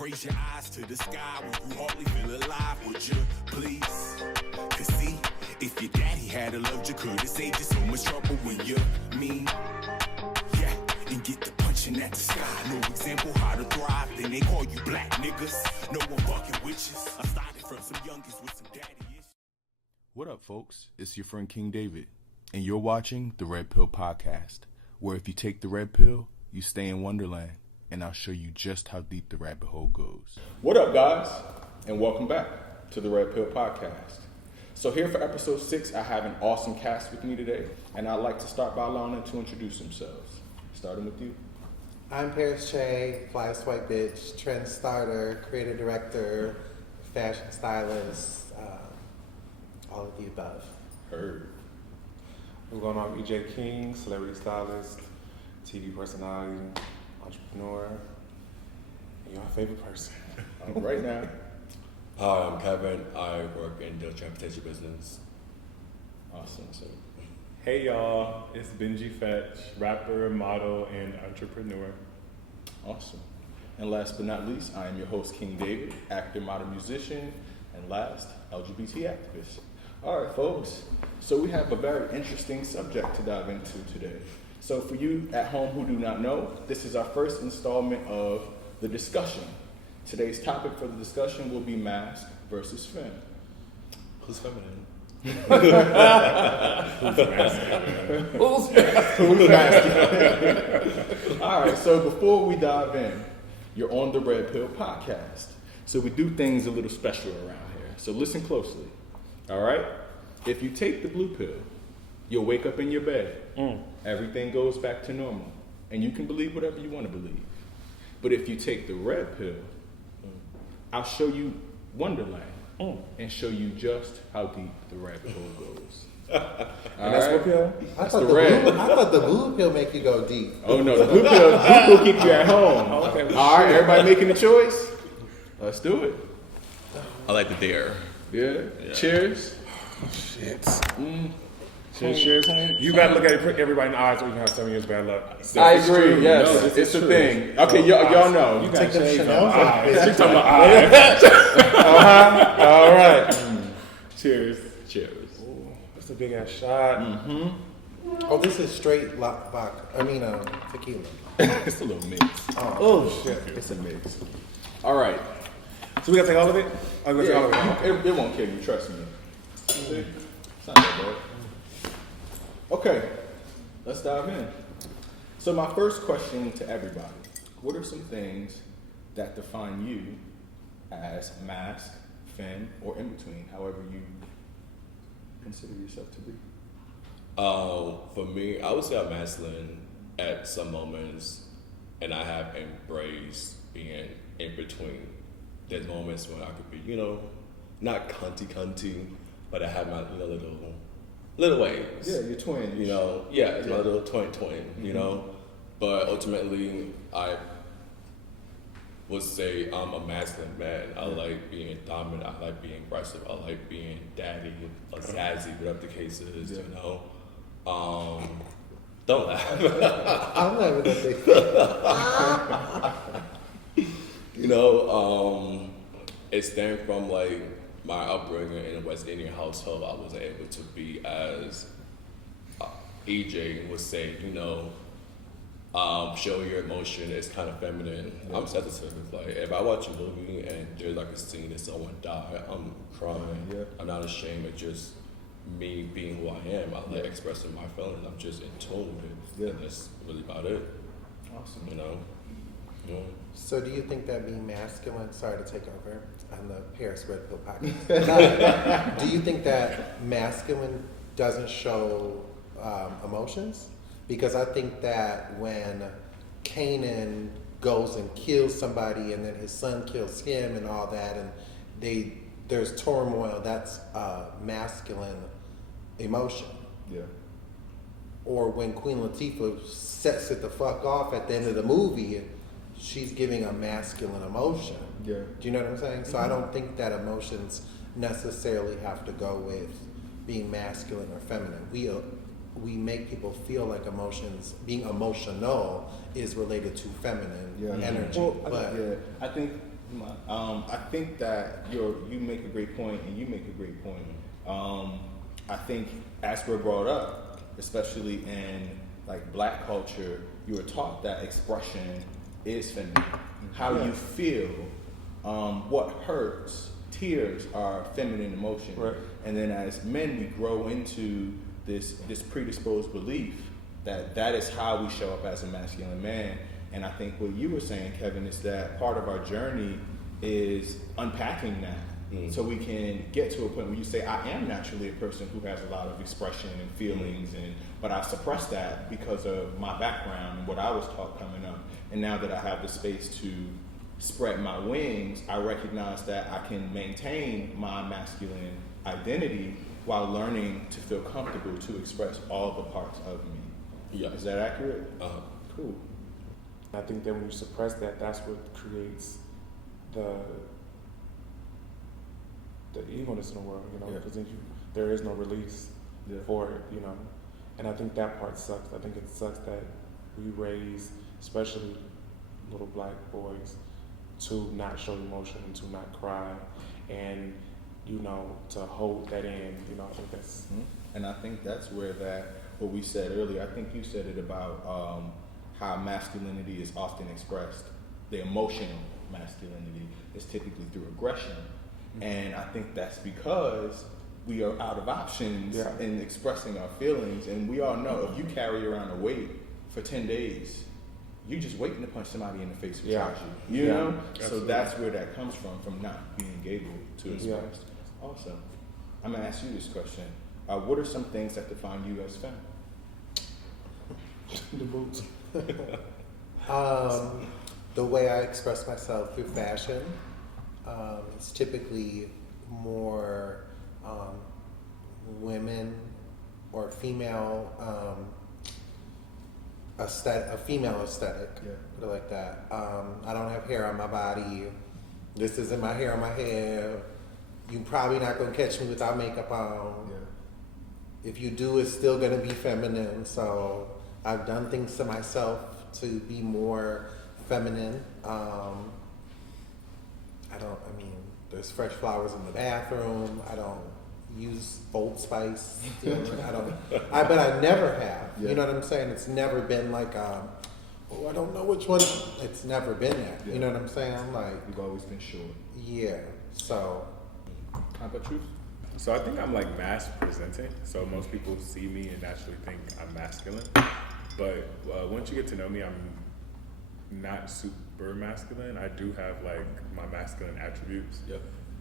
Raise your eyes to the sky when you hardly feel alive, would you please? Cause see, if your daddy had a loved you, could it save you so much trouble when you're mean? Yeah, and get the punching at the sky. No example how to thrive, then they call you black niggas. No one fucking witches. I started from some youngest with some daddy issues. What up, folks? It's your friend King David, and you're watching the Red Pill Podcast, where if you take the red pill, you stay in Wonderland. And I'll show you just how deep the rabbit hole goes. What up, guys? And welcome back to the Red Pill Podcast. So here for episode 6, I have an awesome cast with me today, and I'd like to start by allowing them to introduce themselves. Starting with you. I'm Paris Che, fly swipe bitch, trend starter, creative director, fashion stylist, all of the above. Heard. What's going on? EJ King, celebrity stylist, TV personality, entrepreneur, and your favorite person. Right now. Hi, I'm Kevin. I work in the transportation business. Awesome. So, Hey y'all, it's Benji Fetch, rapper, model, and entrepreneur. awesome. And last but not least, I am your host, King David, actor, model, musician, and last, LGBT activist. All right, folks. So we have a very interesting subject to dive into today. So for you at home who do not know, this is our first installment of the discussion. Today's topic for the discussion will be MASC versus FEM. Who's feminine? Who's masculine? All right, so before we dive in, you're on the Red Pill Podcast. So we do things a little special around here. So listen closely. All right? If you take the blue pill, you'll wake up in your bed. Everything goes back to normal. And you can believe whatever you want to believe. But if you take the red pill, I'll show you Wonderland and show you just how deep the rabbit hole goes. And that's what pill? I thought the blue pill make you go deep. Oh no, the blue pill keep you at home. Okay. All right, everybody making a choice? Let's do it. I like the dare. Yeah. Cheers. Shit. Cheers. You gotta look at everybody in the eyes or you can have 7 years bad luck. I agree. Yes, No, this it's is a true. thing. Okay, y'all know. You Take got them shades Chanel on. eyes. She's talking about eyes. All right. Cheers. Cheers. That's a big ass shot. Oh, this is straight vodka. Tequila. It's a little mix. Oh shit. It's a mix. All right. So we gotta take all of it? I'm gonna take all of it. It won't kill you, trust me. See? It's not that bad. Okay, let's dive in. So my first question to everybody, what are some things that define you as MASC, FEM, or in between, however you consider yourself to be? For me, I would say I'm masculine at some moments, and I have embraced being in between. There's moments when I could be, not cunty, but I have my little ways. Yeah, you're twin. It's my little twin, But ultimately, I would say I'm a masculine man. I like being dominant. I like being aggressive. I like being daddy or zazzy, whatever the case is, Don't laugh. I'm laughing at this. It stemmed from my upbringing in a West Indian household. I wasn't able to be as EJ would say, show your emotion. It's kind of feminine. I'm sensitive. If I watch a movie and there's a scene that someone died, I'm crying. Yeah. I'm not ashamed of just me being who I am. I like expressing my feelings. I'm just in tune with it. Yeah. And that's really about it. Awesome. So do you think that being masculine, sorry to take over on the Paris Red Pill Podcast, do you think that masculine doesn't show emotions? Because I think that when Kanan goes and kills somebody and then his son kills him and all that, and there's turmoil, that's masculine emotion. Yeah. Or when Queen Latifah sets it the fuck off at the end of the movie, she's giving a masculine emotion. Yeah. Do you know what I'm saying? So I don't think that emotions necessarily have to go with being masculine or feminine. we make people feel like being emotional is related to feminine energy. Well, But I think that you make a great point, and you make a great point. I think as we're brought up, especially in like Black culture, you were taught that expression is feminine. How you feel, what hurts, tears are feminine emotion. Right. And then as men, we grow into this predisposed belief that is how we show up as a masculine man. And I think what you were saying, Kevin, is that part of our journey is unpacking that. So we can get to a point where you say, I am naturally a person who has a lot of expression and feelings, but I suppress that because of my background and what I was taught coming up. And now that I have the space to spread my wings, I recognize that I can maintain my masculine identity while learning to feel comfortable to express all the parts of me. Yeah. Is that accurate? Cool. I think that when you suppress that, that's what creates the evilness in the world, you know, because then there is no release for it, you know. And I think that part sucks. I think it sucks that we raise, especially little Black boys, to not show emotion and to not cry, and you know, to hold that in. You know, I think that's. And I think that's where what we said earlier. I think you said it about how masculinity is often expressed. The emotional masculinity is typically through aggression. And I think that's because we are out of options in expressing our feelings. And we all know if you carry around a weight for 10 days, you're just waiting to punch somebody in the face who tries you. You know? Absolutely. So that's where that comes from not being able to express. Awesome. I'm going to ask you this question. What are some things that define you as femme? The boots. The way I express myself through fashion, it's typically more women or female a female aesthetic, put it like that. I don't have hair on my body. This isn't my hair on my head. You're probably not going to catch me without makeup on. If you do, it's still going to be feminine. So I've done things to myself to be more feminine. There's fresh flowers in the bathroom. I don't use Old Spice. But I never have. You know what I'm saying? It's never been like, I don't know which one. It's never been that. You know what I'm saying? Like, you've always been short. Yeah. So. How about you? So I think I'm like mass presenting. So most people see me and naturally think I'm masculine. But once you get to know me, I'm not super masculine. I do have like my masculine attributes.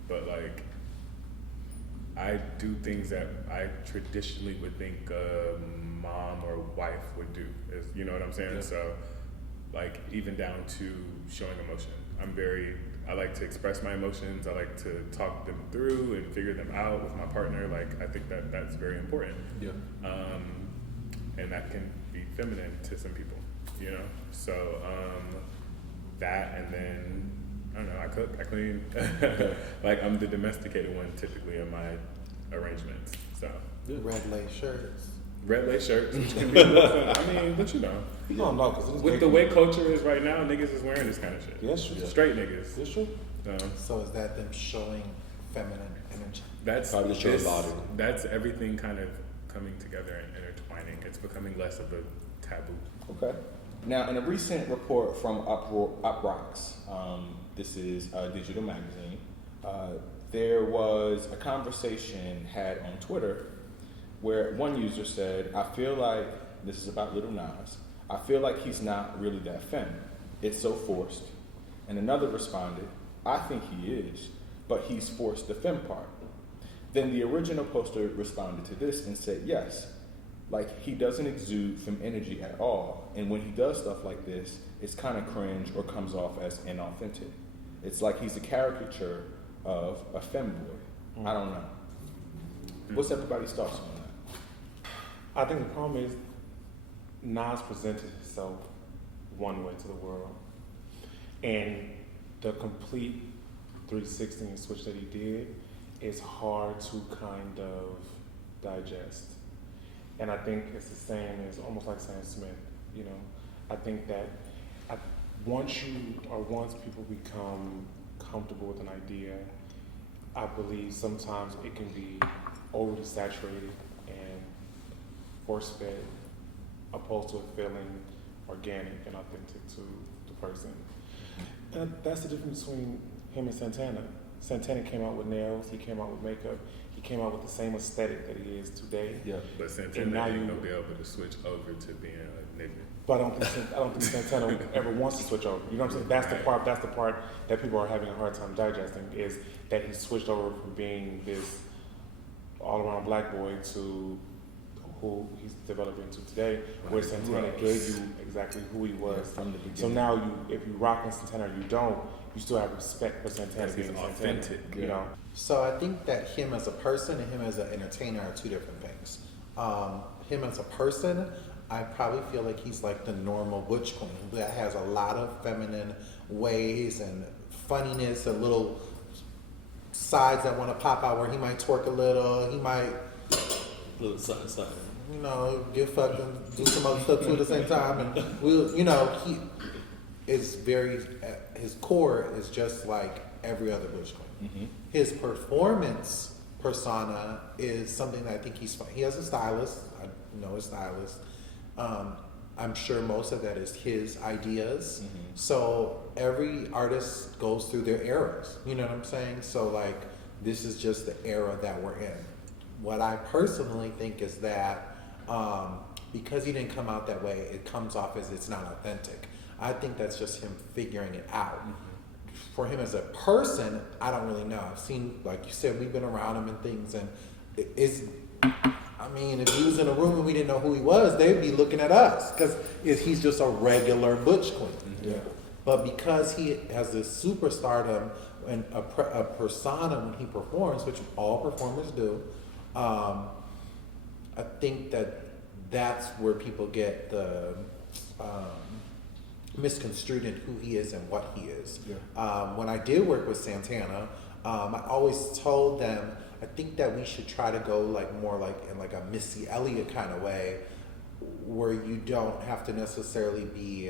But like I do things that I traditionally would think a mom or wife would do. You know what I'm saying? So like even down to showing emotion. I like to express my emotions. I like to talk them through and figure them out with my partner. Like I think that's very important. And that can be feminine to some people, you know? So that, and then I don't know, I cook, I clean. Like I'm the domesticated one typically in my arrangements. So Red lace shirts. Red lace shirts, which can be I mean, but you know. You don't know, because with the way culture is right now, niggas is wearing this kind of shit. Yes, true. Straight niggas. Yes, true. So is that them showing feminine energy? That's probably showing body. That's everything kind of coming together and intertwining. It's becoming less of a taboo. Okay. Now, in a recent report from UpRocks, this is a digital magazine, there was a conversation had on Twitter where one user said, I feel like, this is about Lil Nas, I feel like he's not really that femme. It's so forced. And another responded, I think he is, but he's forced the femme part. Then the original poster responded to this and said, yes, like he doesn't exude femme energy at all. And when he does stuff like this, it's kind of cringe or comes off as inauthentic. It's like he's a caricature of a femme boy. I don't know. What's everybody's thoughts on that? I think the problem is Nas presented himself one way to the world. And the complete 360 switch that he did is hard to kind of digest. And I think it's the same as almost like Sam Smith, you know. I think that once people become comfortable with an idea, I believe sometimes it can be overly saturated and force-fed, opposed to it feeling organic and authentic to the person. And that's the difference between him and Santana. Santana came out with nails, he came out with makeup, he came out with the same aesthetic that he is today. Yeah. But Santana ain't gonna be able to switch over to being a nigga. But I don't think Santana ever wants to switch over. You know what I'm saying? That's the part that people are having a hard time digesting, is that he switched over from being this all-around black boy to who he's developed into today, where Santana gave you exactly who he was from the beginning. So now if you rock with Santana or you don't, you still have respect for Santana being authentic. You know. So I think that him as a person and him as an entertainer are two different things. Him as a person, I probably feel like he's like the normal butch queen that has a lot of feminine ways and funniness and little sides that want to pop out where he might twerk a little, he might Little something. you know, get fucked and do some other stuff too at the same time. And we'll, you know, he is very, his core is just like every other butch queen. Mm-hmm. His performance persona is something that I think he has a stylist. I know a stylist. I'm sure most of that is his ideas. Mm-hmm. So every artist goes through their eras. You know what I'm saying? So like, this is just the era that we're in. What I personally think is that because he didn't come out that way, it comes off as it's not authentic. I think that's just him figuring it out. Mm-hmm. For him as a person, I don't really know. I've seen, like you said, we've been around him and things, and I mean, if he was in a room and we didn't know who he was, they'd be looking at us because he's just a regular butch queen. Yeah. But because he has this superstardom and a persona when he performs, which all performers do, I think that's where people get the misconstrued in who he is and what he is. Yeah. When I did work with Santana, I always told them, I think that we should try to go like more like in like a Missy Elliott kind of way, where you don't have to necessarily be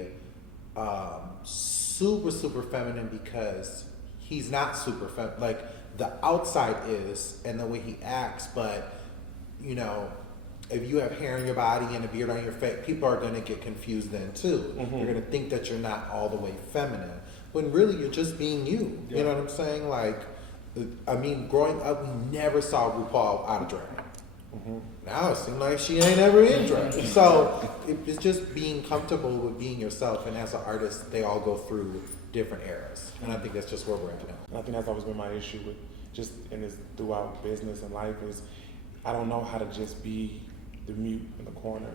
super feminine, because he's not super feminine. Like the outside is, and the way he acts, but you know, if you have hair in your body and a beard on your face, people are going to get confused then too. Mm-hmm. They're going to think that you're not all the way feminine, when really you're just being you. Yeah. You know what I'm saying? Like, I mean, growing up, we never saw RuPaul out of drag. Mm-hmm. Now it seems like she ain't ever in drag. So it's just being comfortable with being yourself. And as an artist, they all go through different eras. And I think that's just where we're at now. And I think that's always been my issue with just in this throughout business and life, is I don't know how to just be the mute in the corner,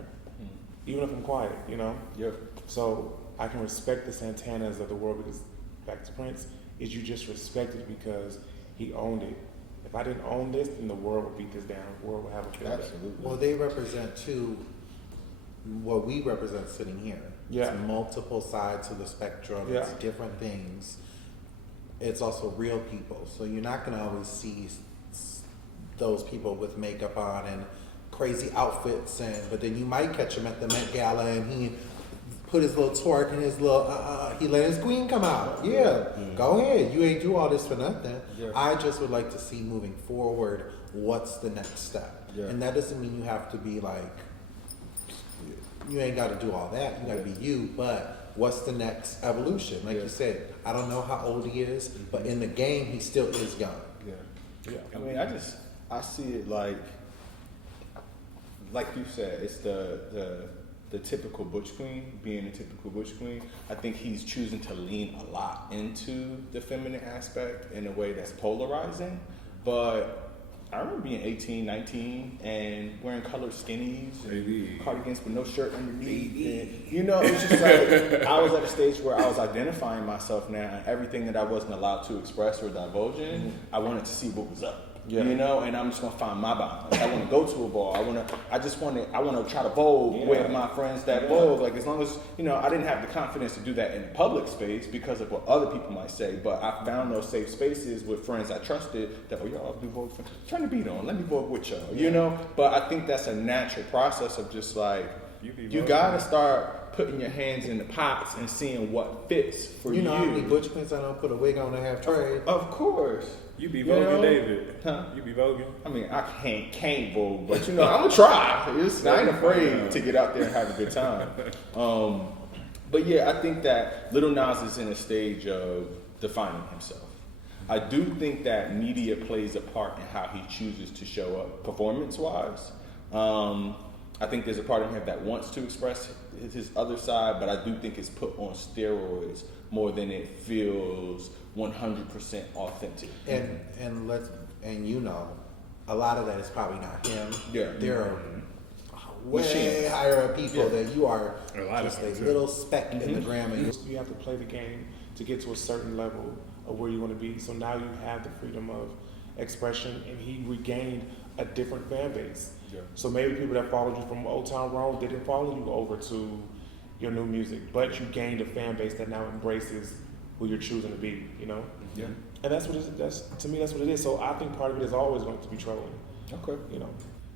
even if I'm quiet, you know? Yep. So I can respect the Santanas of the world, because back to Prince, is you just respect it because he owned it. If I didn't own this, then the world would beat this down. The world would have a field day. Absolutely. Well, they represent too what we represent sitting here. Yeah. It's multiple sides of the spectrum. Yeah. It's different things. It's also real people. So you're not going to always see those people with makeup on and crazy outfits, but then you might catch him at the Met Gala and he put his little twerk and his little, he let his queen come out. Yeah, go ahead. You ain't do all this for nothing. Yeah. I just would like to see moving forward, what's the next step? Yeah. And that doesn't mean you have to be like, you ain't got to do all that. You got to be you, but what's the next evolution? Like you said, I don't know how old he is, but in the game, he still is young. Yeah. I mean, I see it like you said, it's the typical butch queen, being a typical butch queen. I think he's choosing to lean a lot into the feminine aspect in a way that's polarizing. But I remember being 18, 19 and wearing colored skinnies and cardigans with no shirt underneath. And, you know, it's just like I was at a stage where I was identifying myself now, and everything that I wasn't allowed to express or divulge in, I wanted to see what was up. Yeah. you know, and I'm just gonna find my balance. I want to go to a bar. I want to try to vogue with my friends that vogue. Like as long as you know, I didn't have the confidence to do that in a public space because of what other people might say. But I found those safe spaces with friends I trusted that y'all do vogue. Turn the beat on. Let me vogue with y'all. You know. But I think that's a natural process of just like you gotta start putting your hands in the pots and seeing what fits for you. You know how many butch queens I don't put a wig on and have trade? Of course. You be voguing, David. Huh? You be voguing. I mean, I can't vogue, but you know, I'm gonna try. I ain't afraid to get out there and have a good time. But yeah, I think that Lil Nas is in a stage of defining himself. I do think that media plays a part in how he chooses to show up performance-wise. I think there's a part of him that wants to express his other side, but I do think it's put on steroids more than it feels 100% authentic. And you know, a lot of that is probably not him. Yeah. There are way Machines. higher up people that you are A lot just of a them, too. little speck in the gram. And You have to play the game to get to a certain level of where you want to be. So now you have the freedom of expression, and he regained a different fan base. Yeah. So maybe people that followed you from Old Town Road didn't follow you over to your new music, but you gained a fan base that now embraces who you're choosing to be. You know. Yeah. And that's what to me that's what it is. So I think part of it is always going to be trolling. Okay. You know.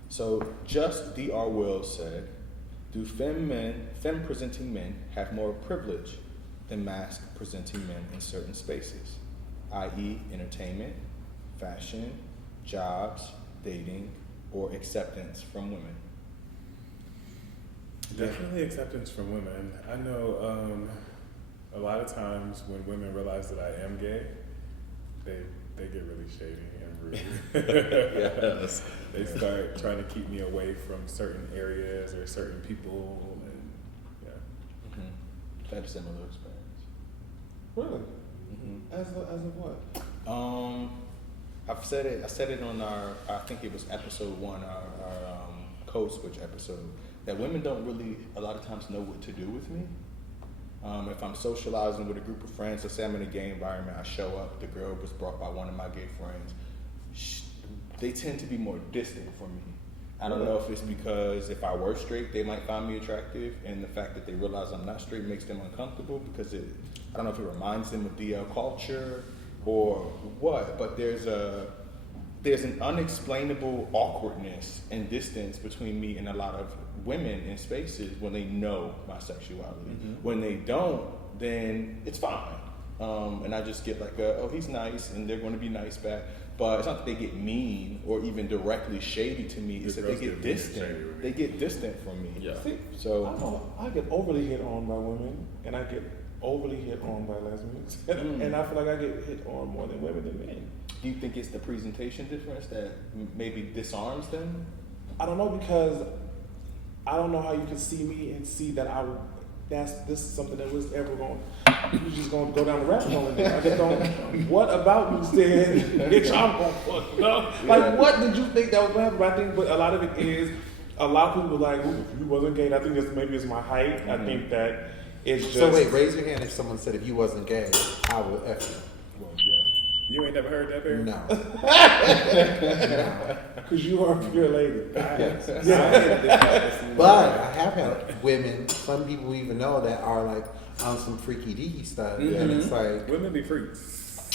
So just Dr. Will said, do femme presenting men have more privilege than masc presenting men in certain spaces, i.e. entertainment, fashion, jobs, dating, or acceptance from women? Definitely acceptance from women. I know a lot of times when women realize that I am gay, they get really shady and rude. Yes. They start trying to keep me away from certain areas or certain people, and yeah. Mm-hmm. Had a similar experience. Really? Mm-hmm. As of what? I said it on I think it was episode 1, our code switch episode, that women don't really a lot of times know what to do with me. If I'm socializing with a group of friends, let's say I'm in a gay environment, I show up, the girl was brought by one of my gay friends, they tend to be more distant from me. I don't know if it's because if I were straight, they might find me attractive, and the fact that they realize I'm not straight makes them uncomfortable because I don't know if it reminds them of DL culture or what, but there's an unexplainable awkwardness and distance between me and a lot of women in spaces when they know my sexuality. Mm-hmm. When they don't, then it's fine. And I just get like, oh, he's nice, and they're going to be nice back. But it's not that they get mean or even directly shady to me. It's that they get distant. They get distant from me. Yeah. See, So I get overly hit on by women, and I get overly hit on by lesbians, and I feel like I get hit on more than women than men. do you think it's the presentation difference that maybe disarms them? I don't know, because I don't know how you can see me and see that this is something that was ever going. You just gonna go down the rabbit hole and I just don't. What about me said, bitch, I'm gonna fuck you up? Like, what did you think that was gonna happen? But I think, but a lot of it is, a lot of people are like, ooh, if you wasn't gay, and I think that's maybe it's my height. Mm-hmm. I think that it's just. So wait, raise your hand if someone said if you wasn't gay, I would F you. Well, yeah. You ain't never heard that, Barry? No. Because you are a pure lady. But I have had women, some people we even know that are like on some freaky deaky stuff. Mm-hmm. And it's like, Women be freaks.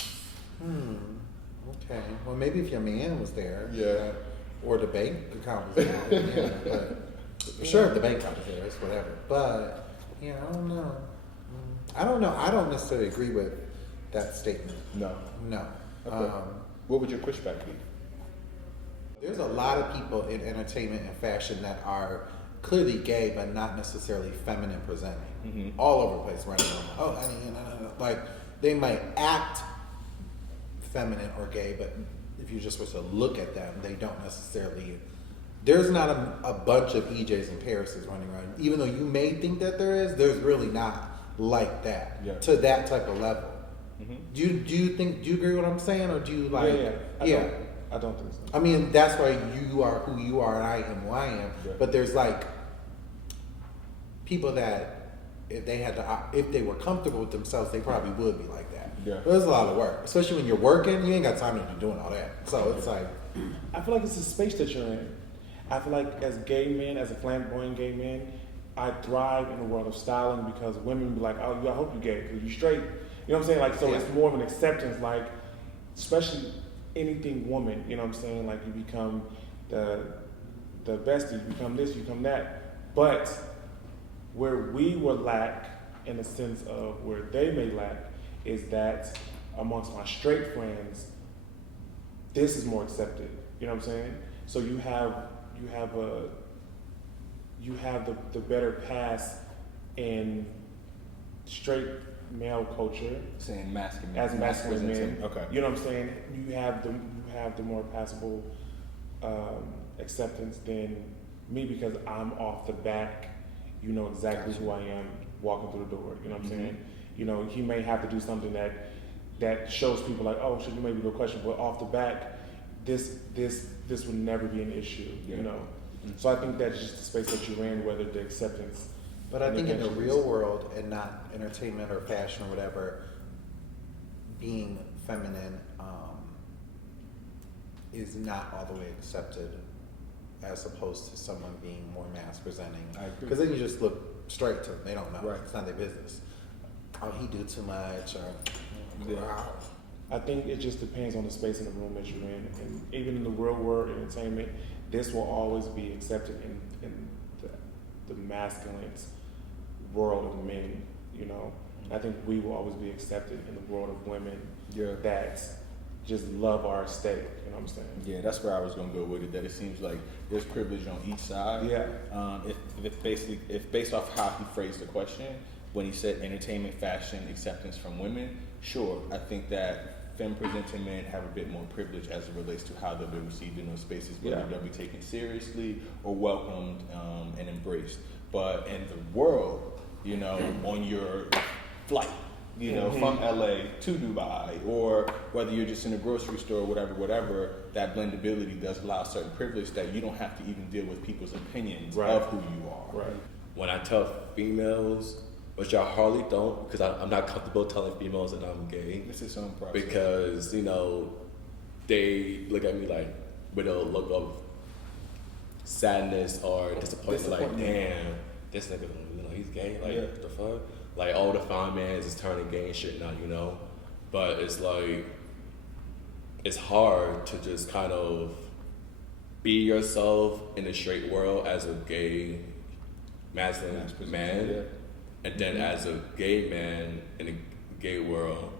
okay. Well, maybe if your man was there. Yeah. Or the bank account was there. Yeah, but sure, if the bank account was there, it's whatever. But, yeah, I don't know. I don't know. I don't necessarily agree with that statement. No. No. Okay. What would your pushback be? There's a lot of people in entertainment and fashion that are clearly gay, but not necessarily feminine presenting. Mm-hmm. All over the place, running around. Oh, honey, like they might act feminine or gay, but if you just were to look at them, they don't necessarily. There's not a bunch of EJs and Parises running around. Even though you may think that there is, there's really not like that to that type of level. Mm-hmm. Do you agree with what I'm saying, or do you like? Yeah. I don't think so. I mean, that's why you are who you are and I am who I am. Yeah. But there's like people that if they were comfortable with themselves, they probably would be like that. Yeah. But there's a lot of work, especially when you're working. You ain't got time to be doing all that. So it's like, I feel like it's a space that you're in. I feel like as gay men, as a flamboyant gay man, I thrive in the world of styling because women be like, oh, I hope you're gay because you're straight. You know what I'm saying? Like, so it's more of an acceptance, like, especially anything woman, you know what I'm saying? Like, you become the bestie, you become this, you become that. But where we will lack, in the sense of where they may lack, is that amongst my straight friends, this is more accepted. You know what I'm saying? So you have the better pass in straight male culture. Saying masculine. As masculine men. Okay. You know what I'm saying? You have the more passable acceptance than me because I'm off the back. You know exactly who I am walking through the door. You know what I'm saying? You know, he may have to do something that shows people like, oh, should you maybe go question, but off the back, this would never be an issue. You know. So I think that's just the space that you're in, whether the acceptance. But I think in the real world and not entertainment or fashion or whatever, being feminine is not all the way accepted as opposed to someone being more mass presenting. I agree. Because then you just look straight to them. They don't know. Right. It's not their business. Oh, he do too much or wow. I think it just depends on the space in the room that you're in. And even in the real world entertainment, this will always be accepted in the masculine world of men, you know. I think we will always be accepted in the world of women that just love our aesthetic, you know what I'm saying? Yeah, that's where I was gonna go with it, that it seems like there's privilege on each side. Yeah. If based off how he phrased the question, when he said entertainment, fashion, acceptance from women, sure, I think that femme presenting men have a bit more privilege as it relates to how they'll be received in those spaces, whether they'll be taken seriously or welcomed and embraced. But in the world, you know, on your flight, you know, from LA to Dubai, or whether you're just in a grocery store, whatever, that blendability does allow certain privilege that you don't have to even deal with people's opinions of who you are. Right. When I tell females, which I hardly don't, because I'm not comfortable telling females that I'm gay. This is so impressive. Because, you know, they look at me like with a look of sadness or disappointment, like, damn, this nigga, you know, he's gay, like, what the fuck? Like, all the fine mans is turning gay and shit now, you know? But it's like, it's hard to just kind of be yourself in the straight world as a gay, masculine man. And then as a gay man in the gay world,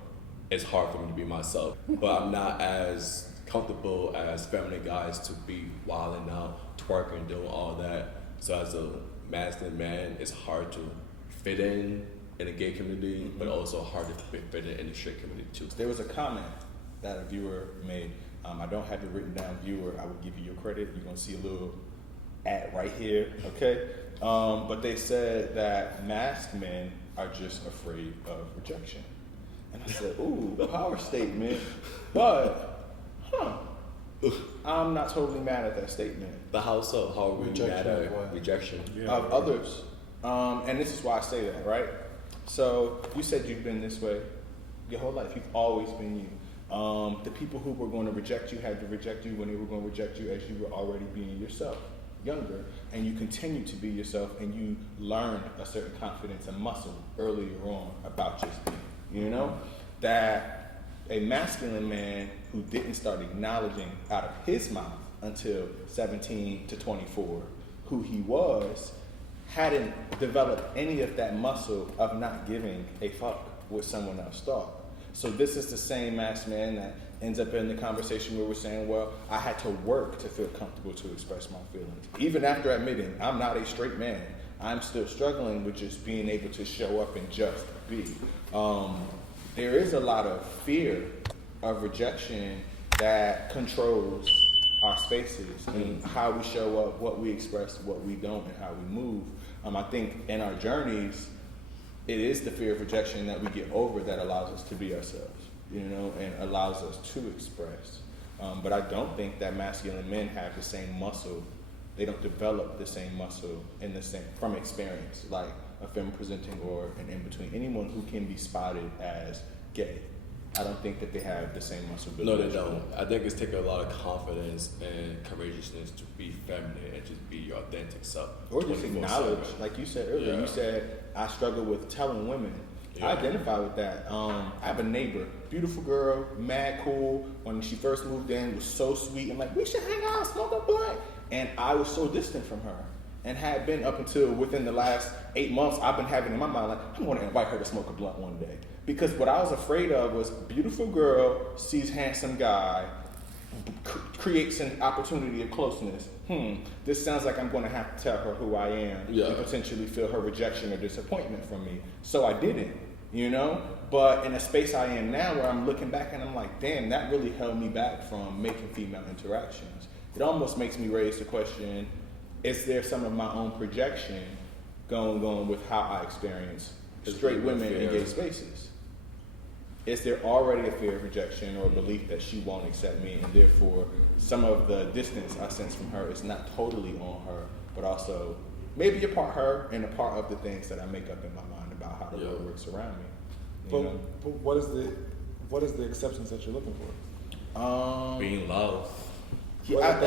it's hard for me to be myself. But I'm not as comfortable as feminine guys to be wilding out, twerking, doing all that. So as a masculine man, it's hard to fit in the gay community, but also hard to fit in the straight community too. There was a comment that a viewer made. I don't have it written down, viewer. I will give you your credit. You're going to see a little ad right here, okay? But they said that masked men are just afraid of rejection. And I said, ooh, power statement. But, I'm not totally mad at that statement. But how so? How are we mad at rejection? Of others. And this is why I say that, right? So you said you've been this way your whole life. You've always been you. The people who were going to reject you had to reject you when they were going to reject you as you were already being yourself, younger, and you continue to be yourself, and you learned a certain confidence and muscle earlier on about just being, you know? That a masculine man who didn't start acknowledging out of his mouth until 17 to 24 who he was, hadn't developed any of that muscle of not giving a fuck what someone else thought. So this is the same masked man that ends up in the conversation where we're saying, well, I had to work to feel comfortable to express my feelings. Even after admitting I'm not a straight man, I'm still struggling with just being able to show up and just be. There is a lot of fear of rejection that controls our spaces and how we show up, what we express, what we don't, and how we move. I think in our journeys, it is the fear of rejection that we get over that allows us to be ourselves, you know, and allows us to express. But I don't think that masculine men have the same muscle. They don't develop the same muscle in the same from experience, like a femme presenting or an in-between. Anyone who can be spotted as gay. I don't think that they have the same muscle No, building. they don't. I think it's taking a lot of confidence and courageousness to be feminine and just be your authentic self. Or just 24/7. acknowledge, like you said earlier. Yeah. You said I struggle with telling women. Yeah. I identify with that. I have a neighbor, beautiful girl, mad cool. When she first moved in, was so sweet and like, we should hang out, smoke a blunt. And I was so distant from her, and had been up until within the last 8 months. I've been having in my mind like, I'm going to invite her to smoke a blunt one day, because what I was afraid of was beautiful girl sees handsome guy, creates an opportunity of closeness. This sounds like I'm going to have to tell her who I am and potentially feel her rejection or disappointment from me. So I didn't, you know? But in a space I am now where I'm looking back and I'm like, damn, that really held me back from making female interactions. It almost makes me raise the question, is there some of my own projection going with how I experience straight women in gay spaces? Is there already a fear of rejection or a belief that she won't accept me, and therefore some of the distance I sense from her is not totally on her, but also maybe a part her and a part of the things that I make up in my mind about how the world works around me. You know? But what is the acceptance that you're looking for? Being loved. Yeah,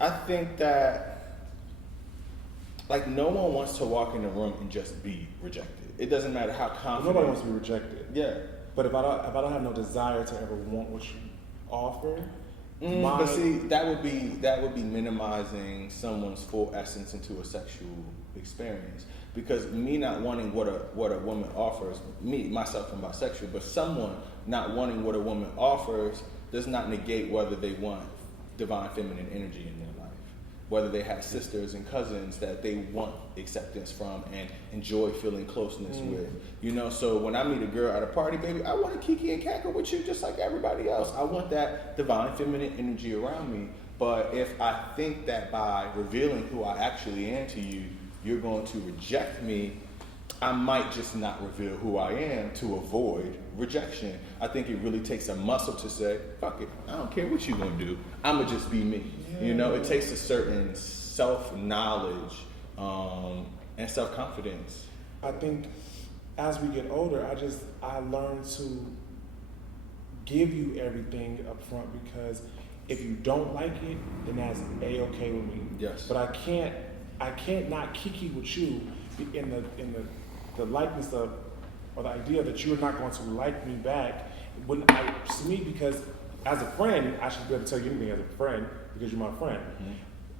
I think that, like, no one wants to walk in a room and just be rejected. It doesn't matter how confident. Nobody wants to be rejected. Yeah. But if I don't have no desire to ever want what you offer, but see, that would be minimizing someone's full essence into a sexual experience. Because me not wanting what a woman offers, myself, I'm bisexual, but someone not wanting what a woman offers does not negate whether they want divine feminine energy in their life, whether they have sisters and cousins that they want acceptance from and enjoy feeling closeness with. You know, so when I meet a girl at a party, baby, I want to kiki and cackle with you just like everybody else. I want that divine feminine energy around me. But if I think that by revealing who I actually am to you, you're going to reject me, I might just not reveal who I am to avoid rejection. I think it really takes a muscle to say, fuck it, I don't care what you're going to do. I'm going to just be me. Yeah. You know, it takes a certain self-knowledge and self-confidence. I think as we get older, I learned to give you everything up front, because if you don't like it, then that's A-okay with me. Yes. But I can't not kiki with you in the likeness of, or the idea that you're not going to like me back. To me, because as a friend, I should be able to tell you anything as a friend, because you're my friend. Mm-hmm.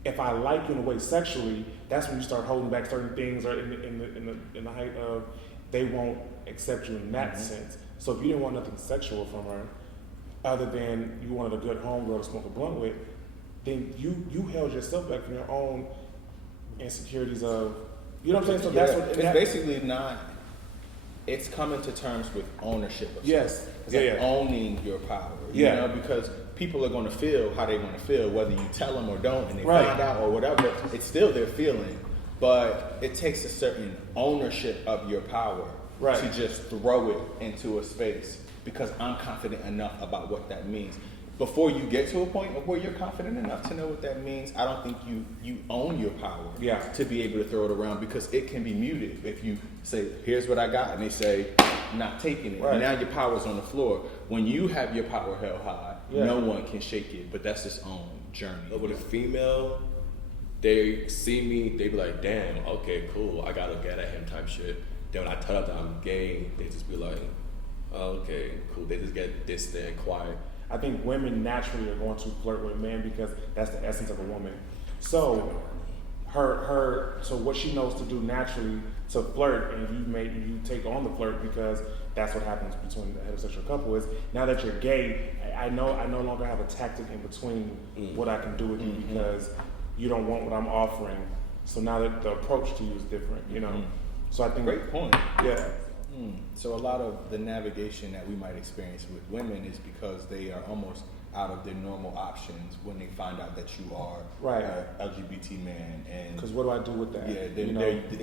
If I like you in a way sexually, that's when you start holding back certain things, or in the height of they won't accept you in that sense. So if you didn't want nothing sexual from her, other than you wanted a good homegirl to smoke a blunt with, then you held yourself back from your own insecurities of, you know what I'm saying? So that's what it's basically not. It's coming to terms with ownership of stuff. It's like owning your power. You know, because people are going to feel how they want to feel, whether you tell them or don't, and they find out or whatever. It's still their feeling, but it takes a certain ownership of your power to just throw it into a space, because I'm confident enough about what that means. Before you get to a point of where you're confident enough to know what that means, I don't think you own your power to be able to throw it around, because it can be muted. If you say, here's what I got, and they say, not taking it. Right. Now your power's on the floor. When you have your power held high, no one can shake it, but that's its own journey. But with a female, they see me, they be like, damn, okay, cool, I gotta get at him type shit. Then when I tell them that I'm gay, they just be like, oh, okay, cool. They just get distant and quiet. I think women naturally are going to flirt with men, because that's the essence of a woman. So so what she knows to do naturally to flirt, and you take on the flirt, because that's what happens between a heterosexual couple, is now that you're gay, I no longer have a tactic in between what I can do with you, because you don't want what I'm offering. So now that the approach to you is different, you know. So I think great point. Yeah. So a lot of the navigation that we might experience with women is because they are almost out of their normal options when they find out that you are an LGBT man. And because what do I do with that? Yeah,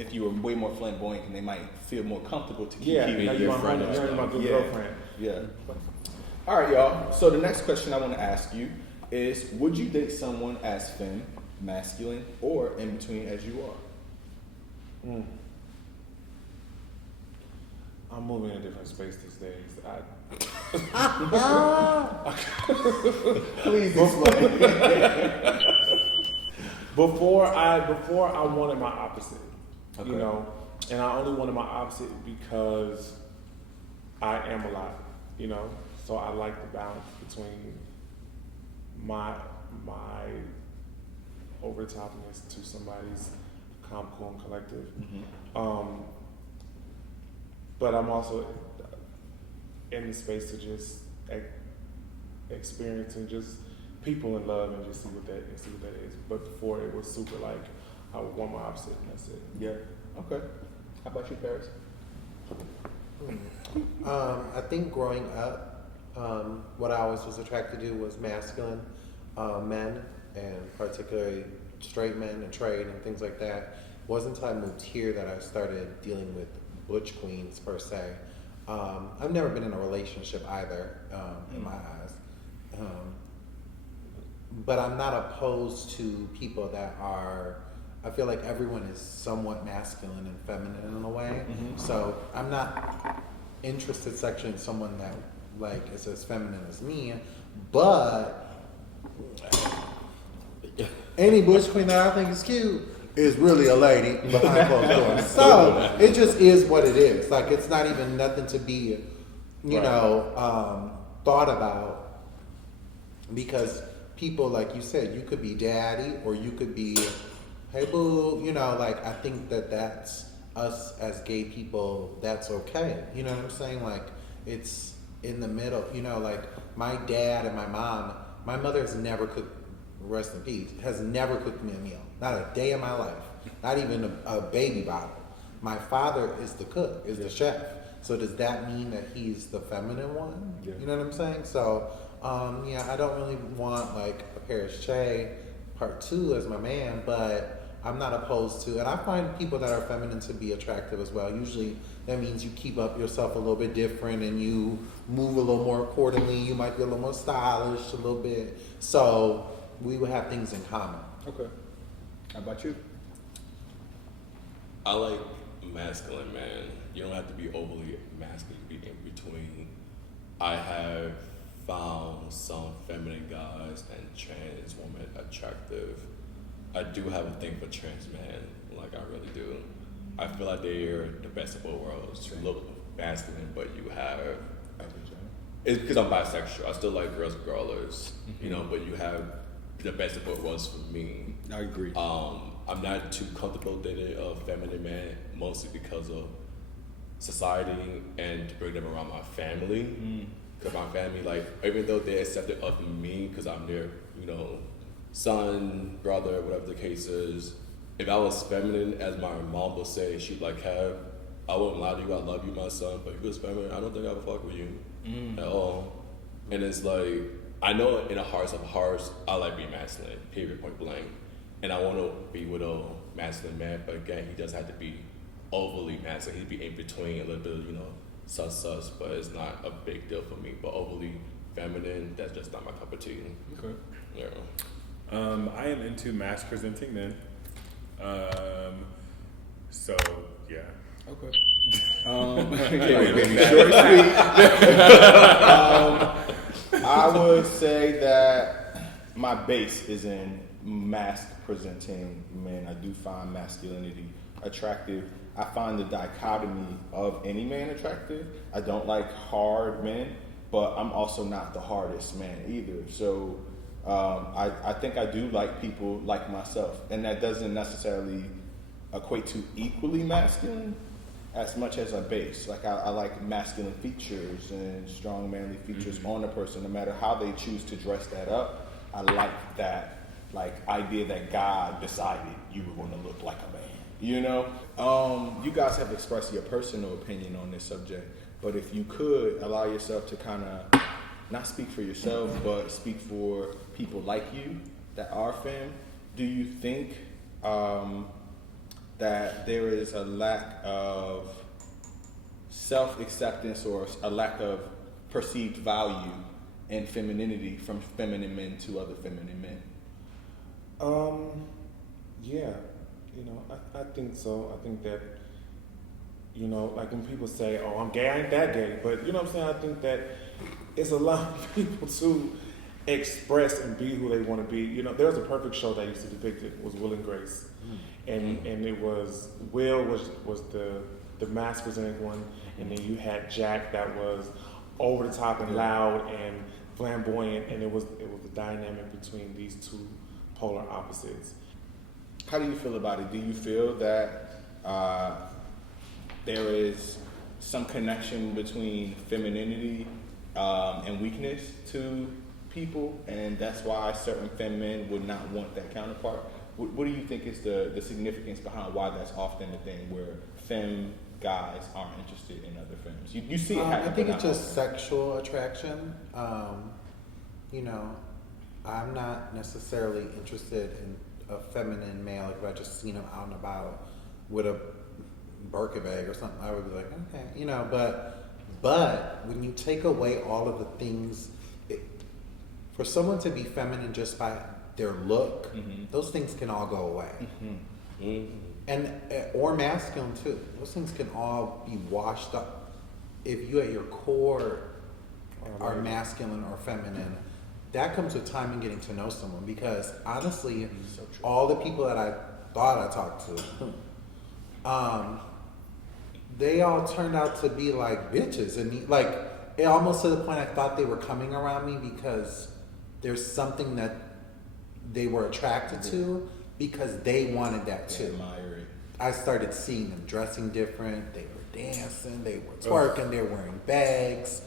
if you were way more flamboyant, and they might feel more comfortable to keep you your friend. You're my good girlfriend. Yeah. All right, y'all. So the next question I want to ask you is: would you date someone as femme, masculine, or in between as you are? I'm moving in a different space these days. Please explain. Before I wanted my opposite, Okay. you know, and I only wanted my opposite because I am a lot, you know. So I like the balance between my overtopness to somebody's calm, cool, and collective. But I'm also in the space to just experience and just people in love and just see what that is. But before it was super like I would want my opposite and that's it. Yeah. Okay. How about you, Paris? I think growing up, what I always was attracted to was masculine men, and particularly straight men and trade and things like that. It wasn't until I moved here that I started dealing with butch queens per se. I've never been in a relationship either, in my eyes. But I'm not opposed to people that are, I feel like everyone is somewhat masculine and feminine in a way. So I'm not interested sexually in someone that like is as feminine as me, but any butch queen that I think is cute is really a lady behind closed doors. So it just is what it is. Like it's not even nothing to be, you know, thought about, because people, like you said, you could be daddy or you could be, hey boo, you know, like I think that that's us as gay people, that's okay. You know what I'm saying? Like it's in the middle, you know, like my dad and my mom, my mother has never cooked, rest in peace, has never cooked me a meal. Not a day in my life. Not even a baby bottle. My father is the cook, is the chef. So does that mean that he's the feminine one? Yeah. You know what I'm saying? So, yeah, I don't really want like a Paris Che part 2 as my man, but I'm not opposed to, and I find people that are feminine to be attractive as well. Usually that means you keep up yourself a little bit different and you move a little more accordingly. You might be a little more stylish a little bit. So we would have things in common. Okay. How about you? I like masculine man. You don't have to be overly masculine, be in between. I have found some feminine guys and trans women attractive. I do have a thing for trans men, like I really do. I feel like they're the best of both worlds. You look masculine, but you have, it's because I'm bisexual. I still like girls regardless, you know, but you have the best of both worlds for me. I agree. I'm not too comfortable dating a feminine man, mostly because of society and to bring them around my family. Because my family, like, even though they're accepted of me because I'm their, you know, son, brother, whatever the case is, if I was feminine, as my mom would say, she'd like have, I wouldn't lie to you, I love you, my son, but if you was feminine, I don't think I would fuck with you at all. And it's like, I know in the hearts of hearts, I like being masculine, period, point blank. And I want to be with a masculine man, but again, he doesn't have to be overly masculine. He'd be in between a little bit, you know, sus, but it's not a big deal for me. But overly feminine, that's just not my cup of tea. Okay. Yeah. I am into mass presenting men. So yeah. Okay. Short and sweet. I would say that my base is in mask presenting men. I do find masculinity attractive. I find the dichotomy of any man attractive. I don't like hard men, but I'm also not the hardest man either. So I think I do like people like myself, and that doesn't necessarily equate to equally masculine as much as a base. Like I like masculine features and strong manly features on a person, no matter how they choose to dress that up. I like that idea that God decided you were going to look like a man. You know, you guys have expressed your personal opinion on this subject, but if you could allow yourself to kind of not speak for yourself, but speak for people like you that are femme, do you think that there is a lack of self-acceptance or a lack of perceived value in femininity from feminine men to other feminine men? Yeah, you know, I think so. I think that you know, like when people say, "Oh, I'm gay," I ain't that gay, but you know what I'm saying. I think that it's allowing people to express and be who they want to be. You know, there was a perfect show that used to depict it. Was Will and Grace, and it was Will was the mass presenting one, and then you had Jack that was over the top and loud and flamboyant, and it was the dynamic between these two polar opposites. How do you feel about it? Do you feel that there is some connection between femininity and weakness to people, and that's why certain femme men would not want that counterpart? What do you think is the significance behind why that's often the thing where femme guys aren't interested in other femmes? You see it happen. I think but it's not just often. sexual attraction. You know, I'm not necessarily interested in a feminine male. If I just seen him out and about with a Birkin bag or something, I would be like, okay, you know. But when you take away all of the things, for someone to be feminine just by their look, those things can all go away. And or masculine too. Those things can all be washed up if you at your core are masculine or feminine. That comes with time and getting to know someone, because honestly, all the people that I thought I talked to, they all turned out to be like bitches, and like it almost to the point I thought they were coming around me because there's something that they were attracted to because they wanted that too. Admire it. I started seeing them dressing different. They were dancing. They were twerking. They were wearing bags.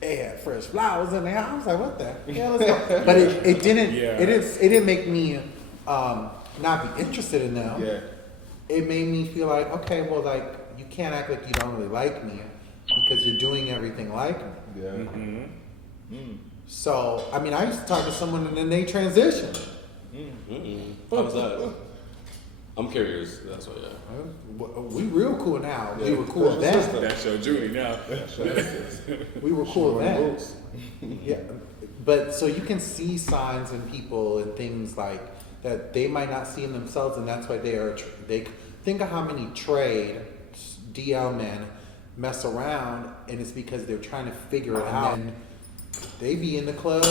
They had fresh flowers in their house. I was like, what the hell is that? But it didn't. Yeah. It didn't make me not be interested in them. Yeah. It made me feel like, okay, well, like you can't act like you don't really like me because you're doing everything like me. Yeah. So I mean, I used to talk to someone and then they transitioned. How was that? I'm curious. That's what. We real cool now. We were cool then. That's your Judy now. We were cool then. Yeah, but so you can see signs in people and things like that they might not see in themselves, and that's why they think of how many trade DL men mess around, and it's because they're trying to figure it out. And they be in the club,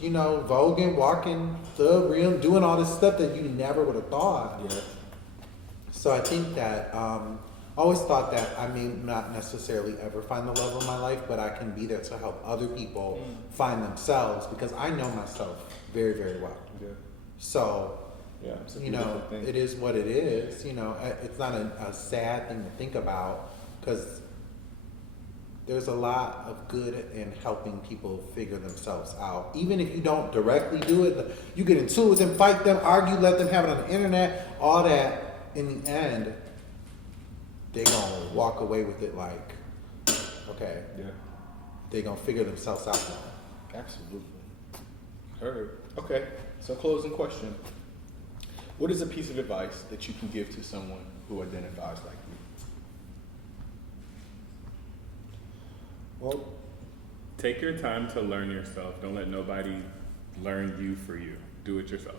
you know, voguing, walking, thug, real, doing all this stuff that you never would have thought. Yeah. So I think that I always thought that I may not necessarily ever find the love of my life, but I can be there to help other people find themselves, because I know myself very, very well. Yeah. So, Yeah. It's a you know, beautiful thing. it is what it is. You know, it's not a sad thing to think about, because there's a lot of good in helping people figure themselves out. Even if you don't directly do it, you get into it with them, fight them, argue, let them have it on the internet, all that. In the end, they're gonna walk away with it like, okay, Yeah. they're gonna figure themselves out now. Absolutely. Heard. Okay. So closing question. What is a piece of advice that you can give to someone who identifies like you? Well, Take your time to learn yourself. Don't let nobody learn you for you. Do it yourself.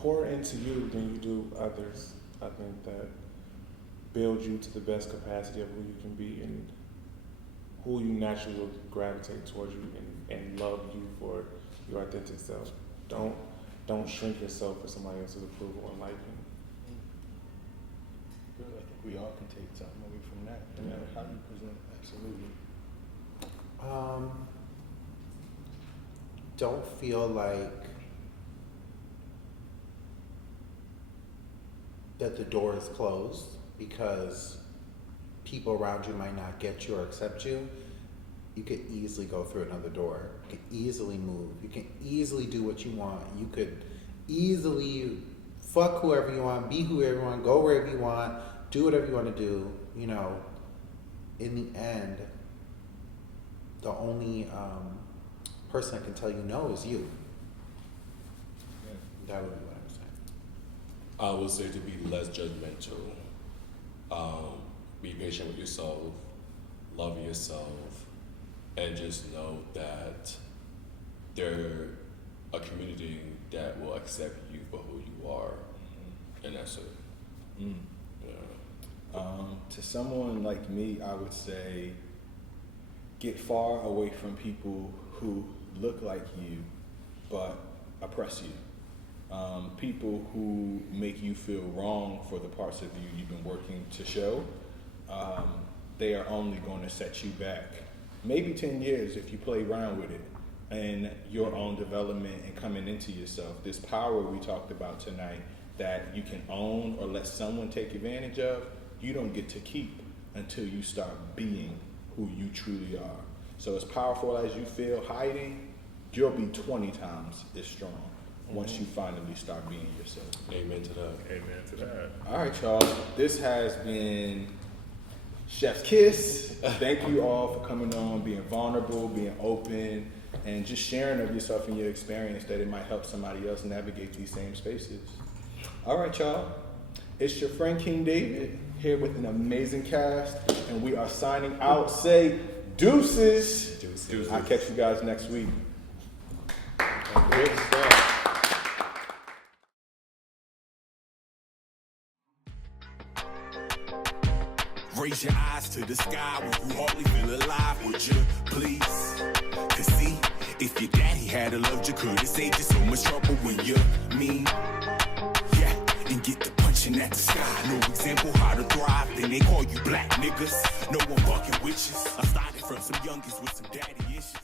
pour into you than you do others. I think that build you to the best capacity of who you can be and who you naturally will gravitate towards you and love you for your authentic self. Don't shrink yourself for somebody else's approval and liking. I think we all can take something away from that. No matter how you present. Absolutely. Don't feel like that the door is closed because people around you might not get you or accept you. You could easily go through another door. You can easily move. You can easily do what you want. You could easily fuck whoever you want, be whoever you want, go wherever you want, do whatever you want to do. You know, in the end, the only person that can tell you no is you. That would be what I'm saying. I would say to be less judgmental. Be patient with yourself, love yourself, and just know that there's a community that will accept you for who far, and that's it. Mm. Yeah. To someone like me, I would say get far away from people who look like you but oppress you. People who make you feel wrong for the parts of you you've been working to show. They are only going to set you back maybe 10 years if you play around with it and your own development and coming into yourself. This power we talked about tonight that you can own or let someone take advantage of, you don't get to keep until you start being who you truly are. So as powerful as you feel hiding, you'll be 20 times as strong once you finally start being yourself. Amen to that. Amen to that. All right, y'all. This has been Chef's Kiss. Thank you all for coming on, being vulnerable, being open, and just sharing of yourself and your experience that it might help somebody else navigate these same spaces. All right, y'all. It's your friend King David here with an amazing cast, and we are signing out. Say deuces. Deuces. I'll catch you guys next week. Good stuff. Raise your eyes to the sky when you hardly feel alive, would you please? Cause see, if your daddy had a loved you, could it save you so much trouble when you're mean? Yeah, and get the punching at the sky. No example how to thrive, then they call you black niggas. No one fucking witches. I started from some youngest with some daddy issues.